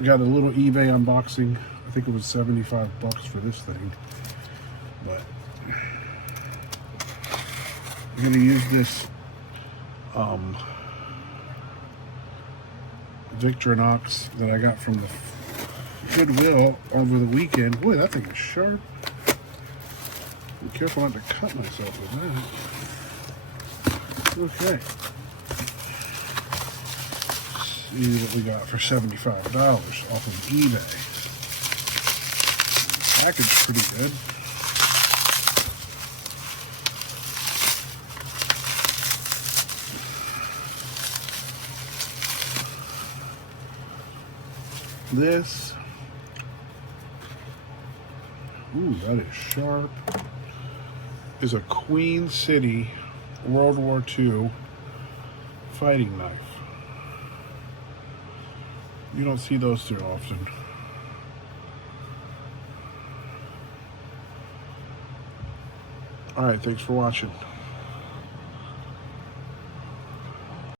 got a little eBay unboxing. I think it was 75 bucks for this thing. But I'm gonna use this Victorinox that I got from the Goodwill over the weekend. Boy, that thing is sharp. Be careful not to cut myself with that. Okay. See what we got for $75 off of eBay. Package pretty good. This, ooh, that is sharp, is a Queen City World War II fighting knife. You don't see those too often. Alright, thanks for watching.